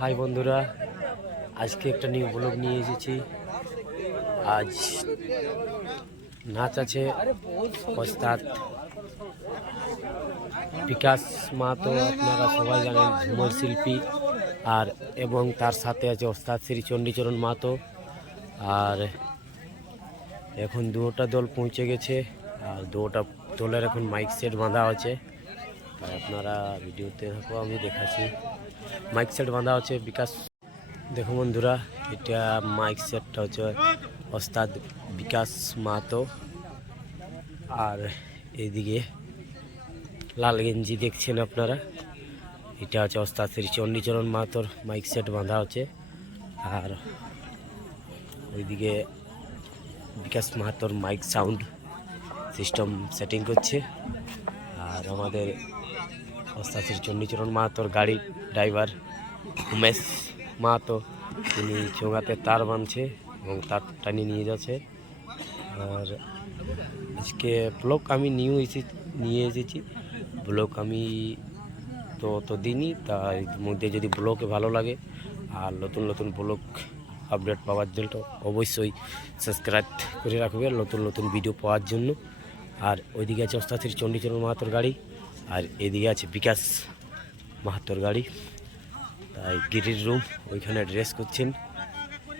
High বন্ধুরা, আজকে একটা নিউ ব্লগ নিয়ে এসেছি। আজ নাচ আছে ওস্তাদ বিকাশ মাহাতো, আপনারা সবাই জানেন ঝুমুর শিল্পী। আর এবং তার সাথে আছে ওস্তাদ শ্রী চণ্ডীচরণ মাহাতো। আর এখন দুটা দল পৌঁছে গেছে, আর দুটা দলের এখন মাইক সেট বাঁধা আছে। তাই আপনারা ভিডিওতে থাকো, আমি দেখাচ্ছি। মাইক সেট বাঁধা আছে বিকাশ। দেখো বন্ধুরা, এটা মাইক সেটটা হচ্ছে ওস্তাদ বিকাশ মাহাতো। আর এইদিকে লাল গেঞ্জি দেখছেন আপনারা, এটা হচ্ছে ওস্তাদ শ্রী চণ্ডীচরণ মাহাতোর মাইক সেট বাঁধা আছে। আর ওইদিকে বিকাশ মাহাতোর মাইক সাউন্ড সিস্টেম সেটিং করছে। আর আমাদের ওস্তাদ শ্রী চণ্ডীচরণ মাহাতোর গাড়ি ড্রাইভার উমেশ মাহাতো, তিনি চোঙাতে তার বাঁধছে এবং তার টানিয়ে নিয়ে যাচ্ছে। আর আজকে ব্লগ আমি নিয়ে এসেছি। ব্লগ আমি তো দিনই, তার মধ্যে যদি ব্লগে ভালো লাগে আর নতুন নতুন ব্লগ আপডেট পাওয়ার জন্য অবশ্যই সাবস্ক্রাইব করে রাখবে নতুন নতুন ভিডিও পাওয়ার জন্য। আর ওইদিকে আছে ওস্তাদ শ্রী চণ্ডীচরণ মাহাতোর গাড়ি, আর এদিকে আছে বিকাশ মাহাতোর গাড়ি। তাই গিরির রুম ওইখানে ড্রেস করছেন,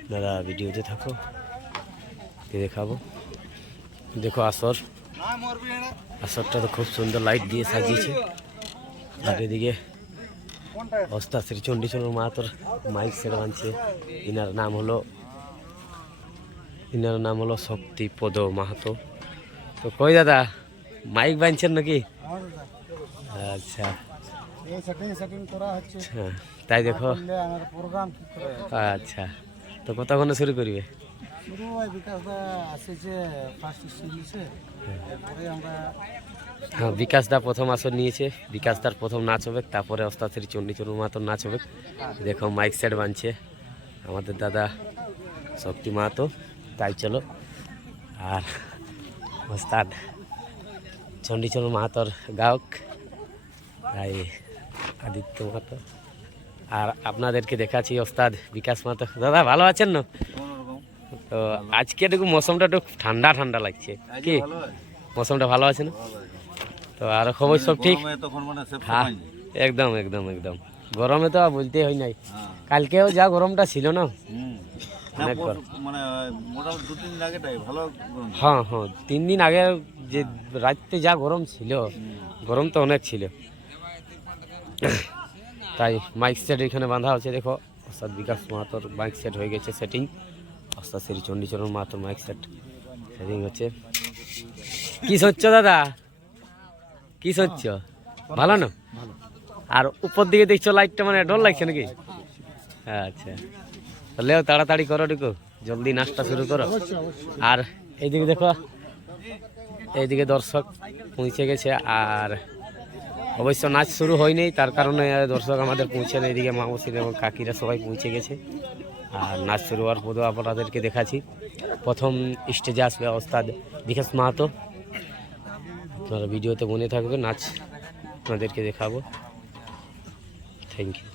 আপনারা ভিডিওতে থাকো, দেখাবো। দেখো আসরটা তো খুব সুন্দর লাইট দিয়ে সাজিয়েছে। আর এদিকে ওস্তাদ শ্রী চণ্ডীচরণ মাহাতোর মাইক সেট বানছে। ইনার নাম হলো শক্তিপদ মাহাতো। তো কই দাদা, মাইক বানছেন নাকি? আচ্ছা, তাই দেখো। আচ্ছা, তো কতক্ষণ শুরু করবে? হ্যাঁ, বিকাশ দা প্রথম আসর নিয়েছে। বিকাশ দার প্রথম নাচ হবে, তারপরে ওস্তাদ শ্রী চণ্ডীচরণ মাহাতোর নাচ হবে। দেখো মাইক সেট বানছে আমাদের দাদা শক্তি মাহাতো। তাই চলো। আর ওস্তাদ চণ্ডীচরণ মাহাতোর গায়ক তাই আদিত্য মাহাতো। আর আপনাদেরকে দেখাচ্ছি ওস্তাদ বিকাশ মাহাতো। দাদা ভালো আছেন না? তো আজকে একটু মৌসুমটা একটু ঠান্ডা ঠান্ডা লাগছে, কি মৌসুমটা ভালো আছে না? তো আর খবর সব ঠিক? হ্যাঁ, একদম একদম একদম। গরমে তো বলতে হয় নাই, কালকেও যা গরমটা ছিল না, অনেক গরম। হ্যাঁ হ্যাঁ, 3 দিন আগে যে রাত্রে যা গরম ছিল, গরম তো অনেক ছিল। তাই মাইক সেট এখানে বাঁধা আছে। দেখো ওস্তাদ বিকাশ মাহাতোর মাইক সেট হয়ে গেছে সেটিং। ওস্তাদ শ্রী চণ্ডীচরণ মাহাতোর মাইক সেট সেটিং হচ্ছে। কি সচ্ছ দাদা, কি সচ্ছ? ভালো না? আর উপর দিকে দেখছো লাইটটা, মানে ডর লাগছে নাকি? আচ্ছা, তাহলে তাড়াতাড়ি করো, ঢুকো জলদি নাস্তা শুরু করো। আর এইদিকে দেখো, এইদিকে দর্শক পৌঁছে গেছে। আর অবশ্য নাচ শুরু হয়নি, তার কারণে দর্শক আমাদের পৌঁছে না। এইদিকে মামসিন এবং কাকিরা সবাই পৌঁছে গেছে। আর নাচ শুরু হওয়ার পরেও আপনাদেরকে দেখাচ্ছি। প্রথম স্টেজে আসবে ওস্তাদ বিকাশ মাহাতো। আপনারা ভিডিওতে মনে থাকবে, নাচ আপনাদেরকে দেখাবো। Thank you.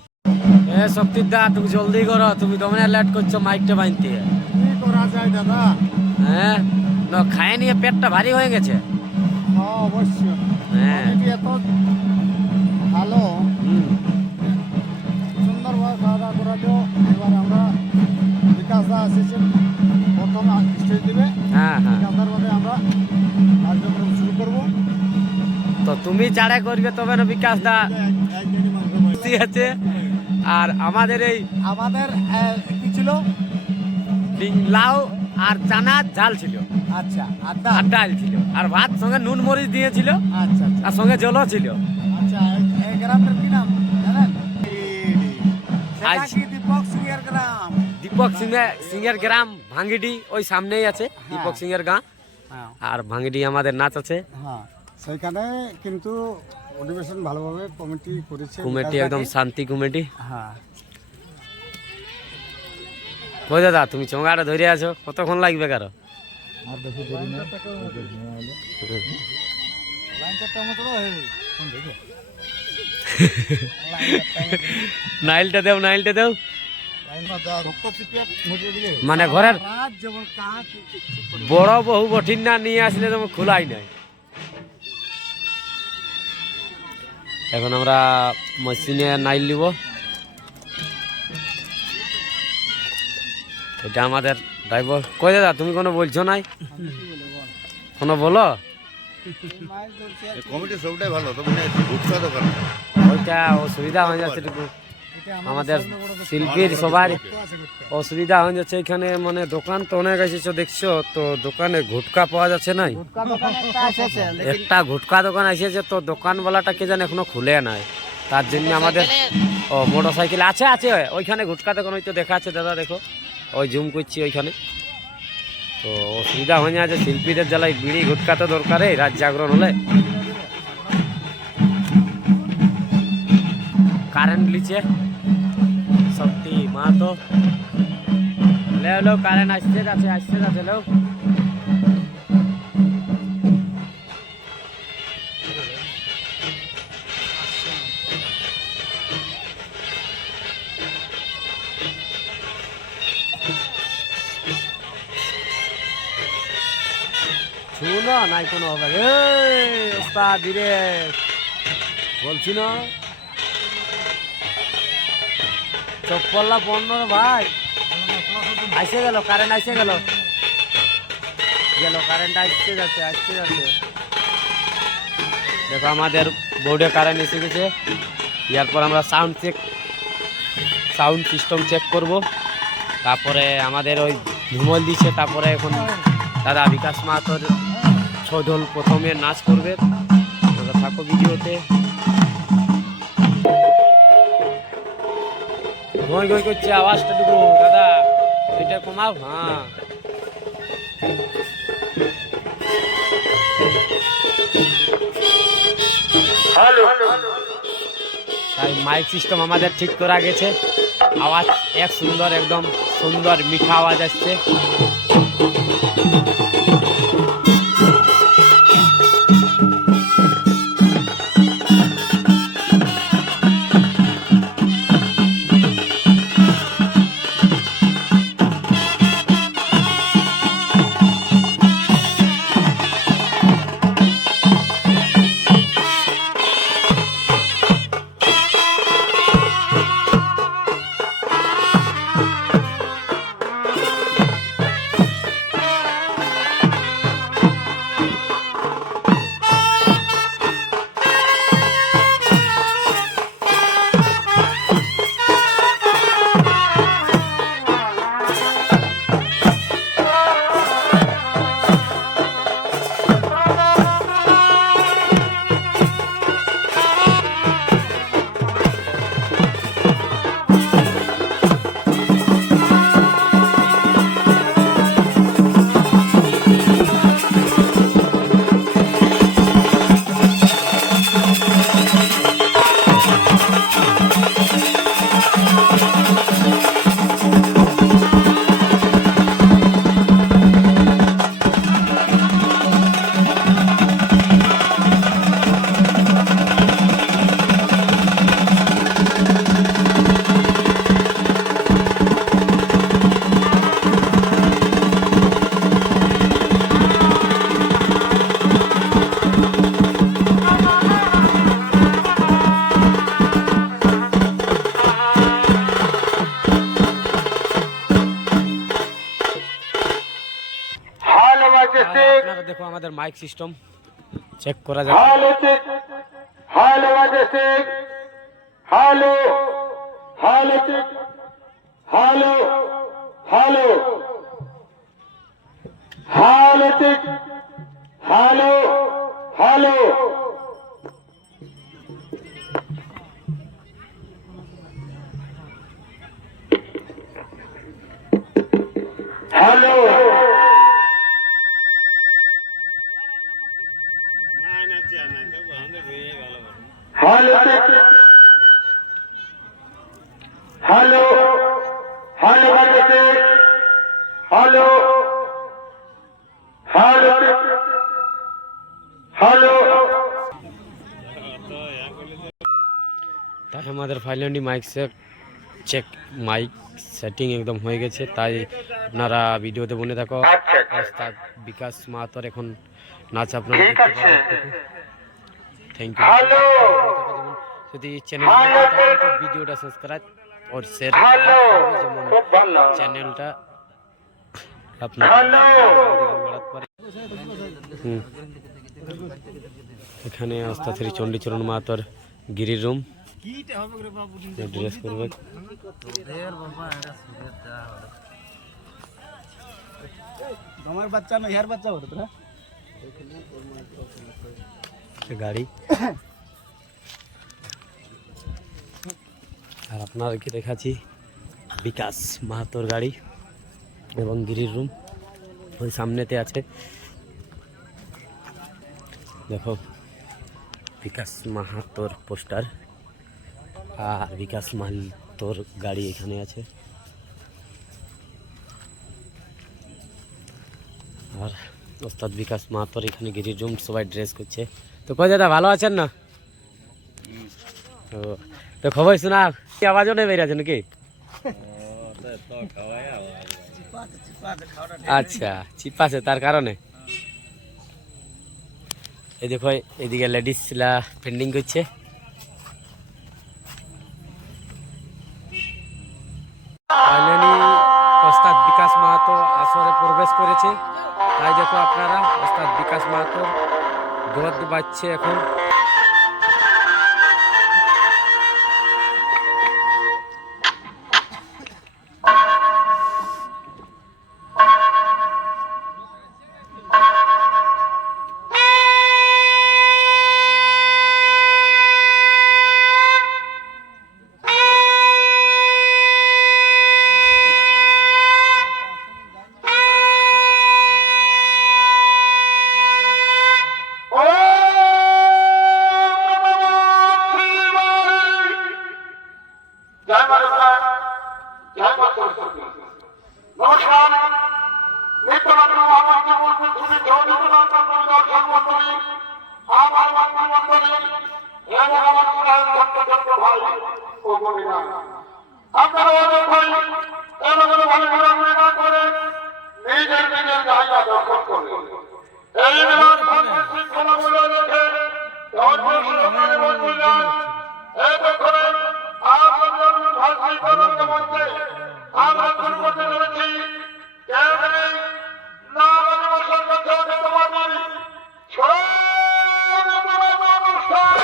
শক্তির দা, তুমি জলদি করো, তুমি তো লেট করছো মাইকটা বাঁধতে। কি করা যায় দাদা? হ্যাঁ, না খায় নিয়ে পেটটা ভারী হয়ে গেছে। অবশ্যই। হ্যাঁ, এত ভালো সুন্দরভাবে খাওয়া দাওয়া করা তো। এবার আমরা বিকাশ দা এসেছেন, প্রথম স্টেজ দিবে। হ্যাঁ হ্যাঁ, আমরা কার্যক্রম শুরু করব। তো তুমি চাড়া করবে তবে না বিকাশ দা আছে। আর আমাদের কি ছিল, লাউ আর চানার ঝাল ছিল। আচ্ছা, আর ডাল ছিল, আর ভাত সঙ্গে নুন মরিচ দিয়েছিল। আচ্ছা, আর সঙ্গে জলও ছিল। আচ্ছা, এই গ্রামটার কি নাম জানেন? দীপক সিংয়ের গ্রাম ভাঙ্গিডি, ওই সামনেই আছে দীপক সিংয়ের গাঁ। আর ভাঙ্গিডি আমাদের নাচ আছে। হ্যাঁ, সেইখানে কিন্তু অধিবেশন ভালোভাবে কমিটি করেছে। কমিটি একদম শান্তি কমিটি। হ্যাঁ, কই দাদা, তুমি চোঙাটা ধরে আছো, কতক্ষণ লাগবে কারো? আর বেশি দেরি না। নাইলটা দেও, নাইলটা দেও। মানে ঘরের বড় বহু বঠিন না নিয়ে আসলে তো খোলাই নাই। এখন আমরা মেশিনে নাইল নিব। এটা আমাদের ড্রাইভার। কই দাদা তুমি কোনো বলছো নাই? কোনো বলো। কমিটি সবটাই ভালো, তবে গুটকা দোকান ওইটা অসুবিধা হয়ে যাচ্ছে একটু। আমাদের শিল্পীর সবার অসুবিধা হয়ে যাচ্ছে এখানে, মানে দোকান তো অনেক এসেছো দেখছো তো, দোকানে গুটকা পাওয়া যাচ্ছে নাই। একটা গুটকা দোকান এসেছে তো, দোকানওয়ালাটা কে জানে এখনো খুলে নাই। তার জন্য আমাদের ও মোটর সাইকেল আছে, আছে ওইখানে গুটকা দোকান ওই তো দেখা আছে দাদা, দেখো ওই জুম করছি ওইখানে। তো অসুবিধা হয়ে যাচ্ছে শিল্পীদের জ্বালায়, বিড়ি গুটকা তো দরকারে রাত জাগরণ হলে। কারেন্ট লিচে শক্তি মা তো লো কারেন্ট আসছে যাচ্ছে, আসছে যাচ্ছে লো। শুনো নাই কোনো হবে ওস্তাদ ধীরে বলছি না, চপ্পল্লা পণ্য ভাই আসে গেল, কারেন্ট আসে গেল, গেল কারেন্ট আসতে যাচ্ছে, আসতে যাচ্ছে। দেখো আমাদের বোর্ডে কারেন্ট এসে গেছে। এরপর আমরা সাউন্ড সিস্টেম চেক করব। তারপরে আমাদের ওই ঝুমল দিচ্ছে, তারপরে এখন দাদা বিকাশ মাহাতোর ছদল প্রথমে নাচ করবে। তোমরা থাকো ভিডিওতে। গই গই করছে আওয়াজটা টুকু দাদা, এটা কমাও। হ্যাঁ তাই মাইক সিস্টেম আমাদের ঠিক করা গেছে। আওয়াজ এক সুন্দর, একদম সুন্দর মিঠা আওয়াজ আসছে। আপনারা দেখো আমাদের মাইক সিস্টেম চেক করা যাবে। হ্যালো চেক, হ্যালো বাজে check, hello hello check, hello hello hello check, hello hello hello hello check, hello hello বাজে check, hello hello check, hello তাই আমাদের ফাইনালি চেক মাইক সেটিং একদম হয়ে গেছে, তাই আপনারা ভিডিওতে বনে থাকো। আচ্ছা, আচ্ছা। ওস্তাদ বিকাশ মাহাতোর এখন নাচ আপনারা ঠিক দেখতে আছে। পাবেন। Thank you. হ্যালো যদি চ্যানেল ভিডিওটা সাবস্ক্রাইব ও শেয়ার হ্যালো যেমন খুব ভালো চ্যানেলটা আপনার হ্যালো বাড়াতে পারে। এখানে ওস্তাদ শ্রী চণ্ডীচরণ মাহাতোর গিরির রুম ড্রেস করবে। আমার বাচ্চা না ইয়ার বাচ্চা হতো না গাড়ি আর আপনাদেরকে দেখাচ্ছি বিকাশ মাহাতোর গাড়ি এবং গিরির রুম ওই সামনেতে আছে। দেখো বিকাশ মাহাতোর পোস্টার আর বিকাশ মাহাতোর গাড়ি এখানে আছে। আর ওস্তাদ বিকাশ মাহাতোর এখানে গিরির রুম, সবাই ড্রেস করছে। তো কই দাদা ভালো আছেন না? তো খবর শোনা, কি আওয়াজও নেই বেরিয়েছে নাকি? আচ্ছা চিপাছে তার কারণে। এই দেখো এদিকে লেডিসরা পেন্ডিং করছে। ফাইনালি ওস্তাদ বিকাশ মাহাতো আসরে প্রবেশ করেছে, তাই দেখো আপনারা ওস্তাদ বিকাশ মাহাতো গোদ বাজছে এখন। নমস্কার নিত্যমাত্র আমার জীবন তুমি আমার মাতৃমন্ডলী এবং আমার ছোট্ট ভাই ও বোনেরা, আপনারা ভাই এমন ভাবে ঘোরাফেরা করে নিজের জায়গা দখল করে এই শৃঙ্খলা বলে রেখে ধর্মীয় বলছিলাম এই দেখে আপনার ভাষায় কলঙ্ক মধ্যে আমরা করতে চলেছি তেমনি না ভাষার মধ্যে তোমাদের অনুষ্ঠান।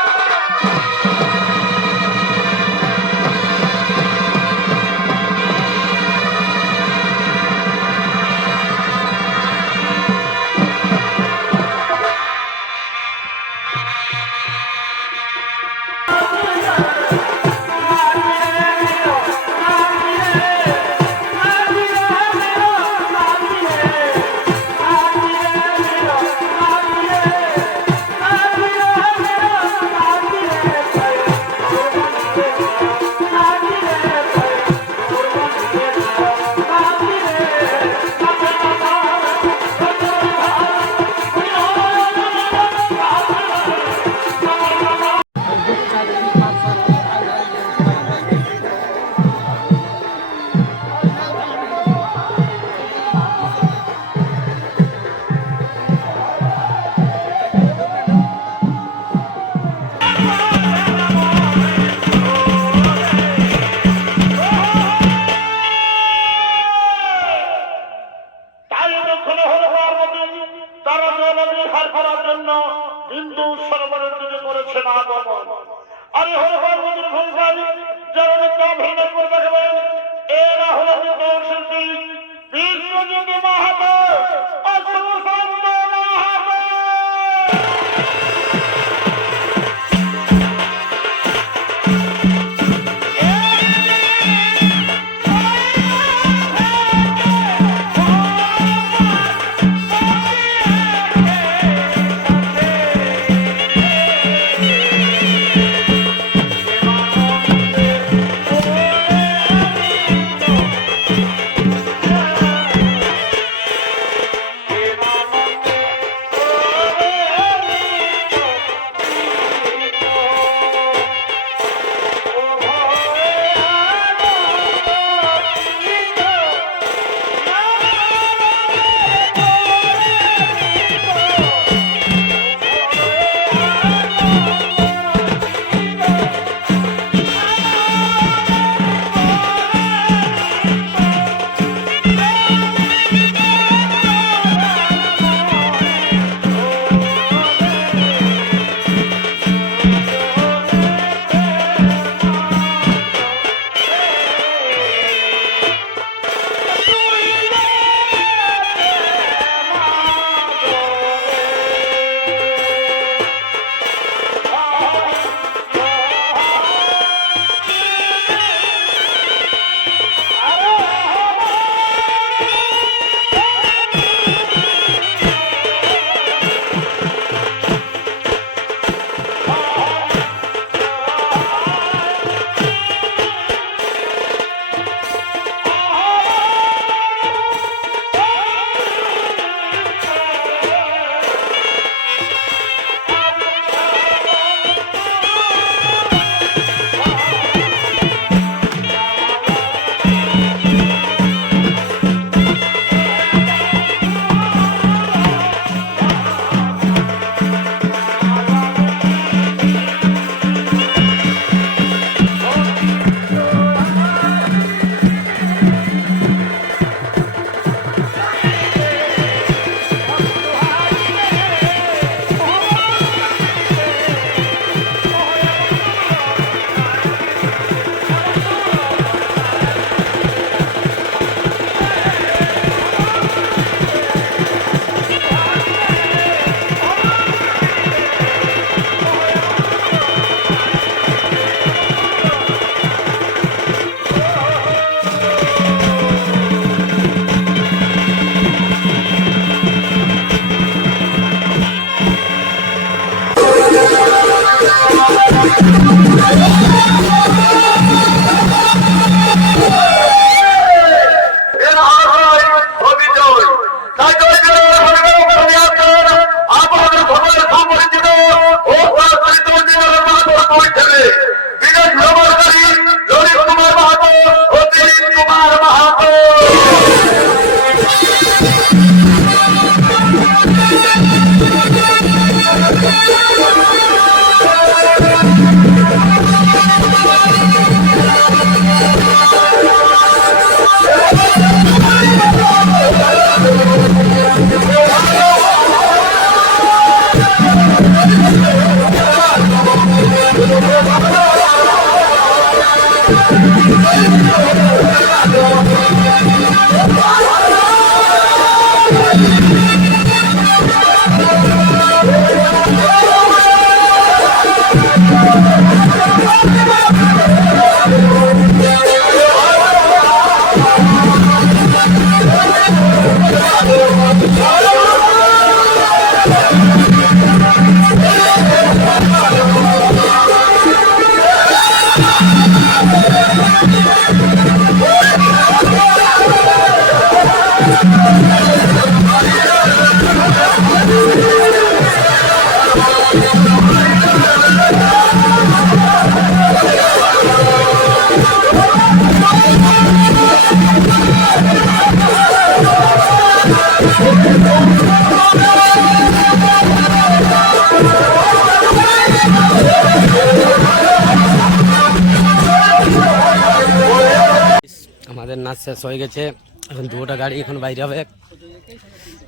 আমাদের নাচ শেষ হয়ে গেছে, এখন দুটা গাড়ি এখন বাইরে হবে,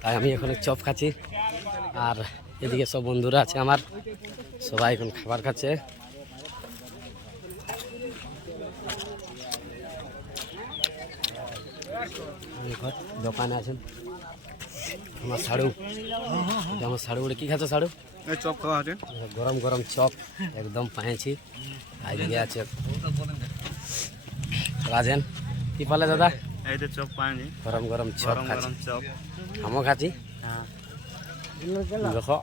তাই আমি এখন চপ খাচ্ছি। আর এদিকে সব বন্ধুরা আছে আমার, সবাই এখন খাবার খাচ্ছে। দোকানে আছেন আমার সাড়ু, আমার সাড়ু বলে কি খাচ্ছ সাড়ু? চপ খাওয়া আছে, গরম গরম চপ একদম পাইছি। আজকে আছে রাজেন কি পালে দাদা? এই যে চপ পাইনি, গরম গরম চপ খাচ্ছি, চপ আমও খাচ্ছি। দেখো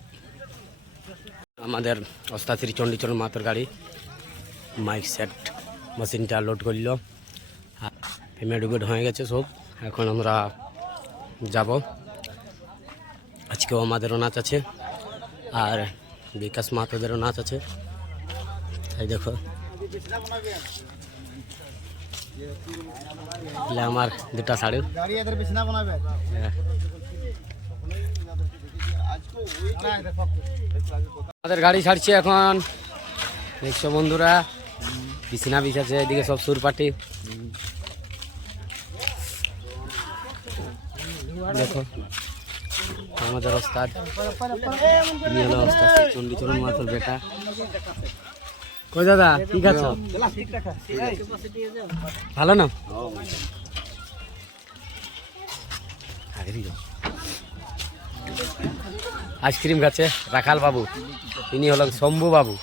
আমাদের ওস্তাদ শ্রী চণ্ডীচরণ মাতর গাড়ি মাইক সেট মেশিনটা লোড করল, পেমেন্ট উমেন্ট হয়ে গেছে সব। এখন আমরা যাব, আজকেও আমাদেরও নাচ আছে আর বিকাশ মাতাদেরও নাচ আছে। তাই দেখো আমার দুটা শাড়ি, আমাদের গাড়ি ছাড়ছে এখন। দেখছো বন্ধুরা বিছানা বিছাছে, এদিকে সব সুর পার্টি। দেখো আমাদের ওস্তাদ, ইনি হলো ওস্তাদ চণ্ডীচরণ মাতর বেটা। কই দাদা কি খাচ্ছ? ভালো না? আইসক্রিম খাচ্ছে রাখাল বাবু, ইনি হলেন শম্ভু বাবু।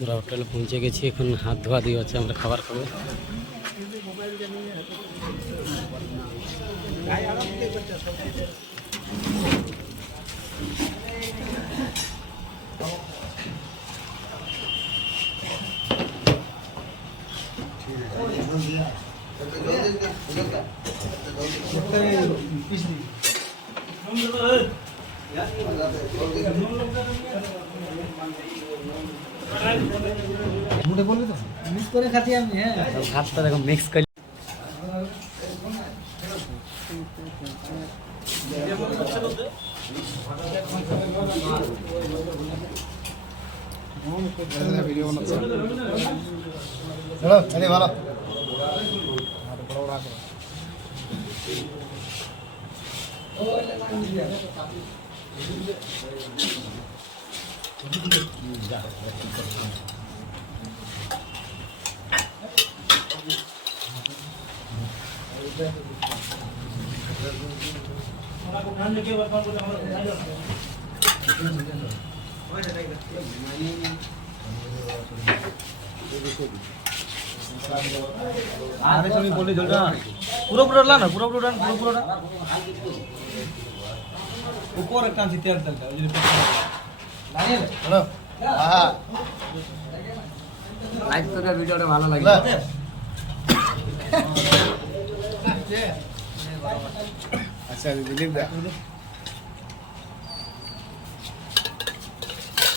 আমরা হোটেলে পৌঁছে গেছি, এখন হাত ধোয়া দিয়ে হচ্ছে আমরা খাবার খাবো। মিক্স করে খাচ্ছি আমি। হ্যাঁ, ভাতটা দেখো মিক্স করে ভালো। আরে তুমি বলি জলটা পুরো পুরো লা না, পুরো পুরো ডান, পুরো পুরো উপর একটা দিতে আর দরকার যদি দাঁড়িয়ে হ্যালো হ্যাঁ লাইভ করে ভিডিওটা ভালো লাগে। আচ্ছা দিলীপ দা